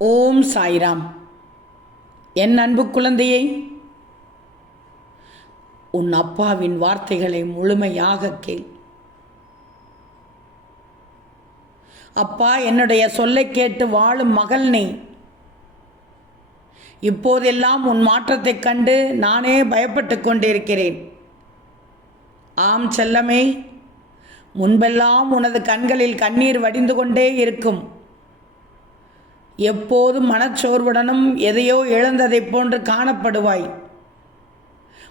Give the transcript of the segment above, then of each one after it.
ஓம் சாய்ராம். என் அன்பு குழந்தையை உன் அப்பாவின் வார்த்தைகளை முழுமையாக கேள். அப்பா என்னுடைய சொல்லை கேட்டு வாழும் மகள் நீ. இப்போதெல்லாம் உன் மாற்றத்தைக் கண்டு நானே பயப்பட்டு கொண்டிருக்கிறேன். ஆம் செல்லமே முன்பெல்லாம் உனது கண்களில் கண்ணீர் வடிந்து கொண்டே இருக்கும். எப்போதும் மனச்சோர்வுடனும் எதையோ இழந்ததைப் போன்று காணப்படுவாய்.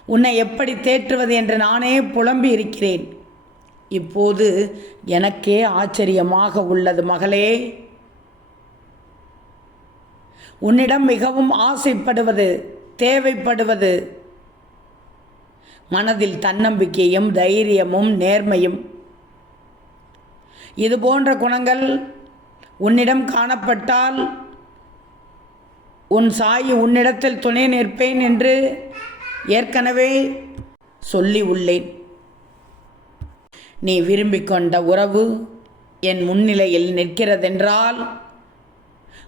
உன்னை எப்படி தேற்றுவது என்று நானே புலம்பி இருக்கிறேன். இப்போது எனக்கே ஆச்சரியமாக உள்ளது மகளே. உன்னிடம் மிகவும் ஆசைப்படுவது தேவைப்படுவது. மனதில் தன்னம்பிக்கையும் தைரியமும் நேர்மையும். இது போன்ற குணங்கள் உன்னிடம் காணப்பட்டால் உன் சாய் உன்னிடத்தில் துணை நிற்பேன் என்று ஏற்கனவே சொல்லி உள்ளேன். நீ விரும்பிக் கொண்ட உறவு என் முன்னிலையில் நிற்கிறதென்றால்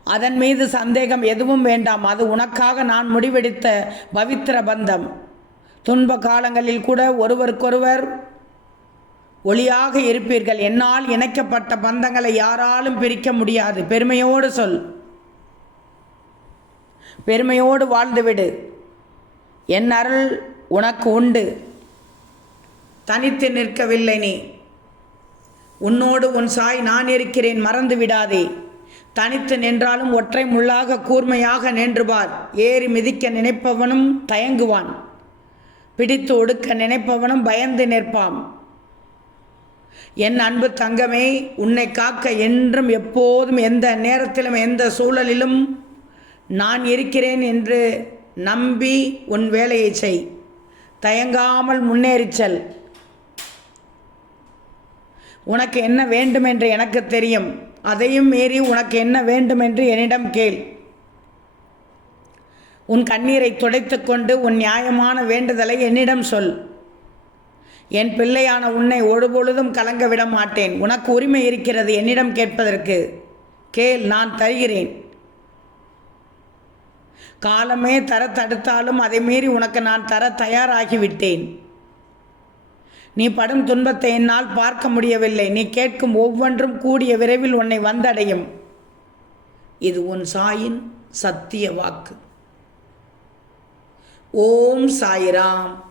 அதன் மீது சந்தேகம் எதுவும் வேண்டாம். அது உனக்காக நான் முடிவெடுத்த பவித்திர பந்தம். துன்ப காலங்களில் கூட ஒருவருக்கொருவர் ஒளியாக இருப்பீர்கள். என்னால் இணைக்கப்பட்ட பந்தங்களை யாராலும் பிரிக்க முடியாது. பெருமையோடு சொல். பெருமையோடு வாழ்ந்துவிடு என் அருள் உனக்கு உண்டு. தனித்து நிற்கவில்லை நீ. உன்னோடு உன் சாய் நான் இருக்கிறேன். மறந்து விடாதே. தனித்து நின்றாலும் ஒற்றை முள்ளாக கூர்மையாக நின்று பார். ஏறி மிதிக்க நினைப்பவனும் தயங்குவான். பிடித்து ஒடுக்க நினைப்பவனும் பயந்து நிற்பான். என் அன்பு தங்கமே உன்னை காக்க என்றும் எப்போதும் எந்த நேரத்திலும் எந்த சூழலிலும் நான் இருக்கிறேன் என்று நம்பி உன் வேலையை செய். தயங்காமல் முன்னேறிச்சல் உனக்கு என்ன வேண்டும் என்று எனக்கு தெரியும். அதையும் மீறி உனக்கு என்ன வேண்டும் என்று என்னிடம் கேள். உன் கண்ணீரை துடைத்துக்கொண்டு உன் நியாயமான வேண்டுதலை என்னிடம் சொல். என் பிள்ளையான உன்னை ஒருபொழுதும் கலங்க விட மாட்டேன். உனக்கு உரிமை இருக்கிறது என்னிடம் கேட்பதற்கு. கேள் நான் தருகிறேன். காலமே தர தடுத்தாலும் அதை மீறி உனக்கு நான் தர தயாராகிவிட்டேன். நீ படும் துன்பத்தை என்னால் பார்க்க முடியவில்லை. நீ கேட்கும் ஒவ்வொன்றும் கூடிய விரைவில் உன்னை வந்தடையும். இது உன் சாயின் சத்திய வாக்கு. ஓம் சாயிராம்.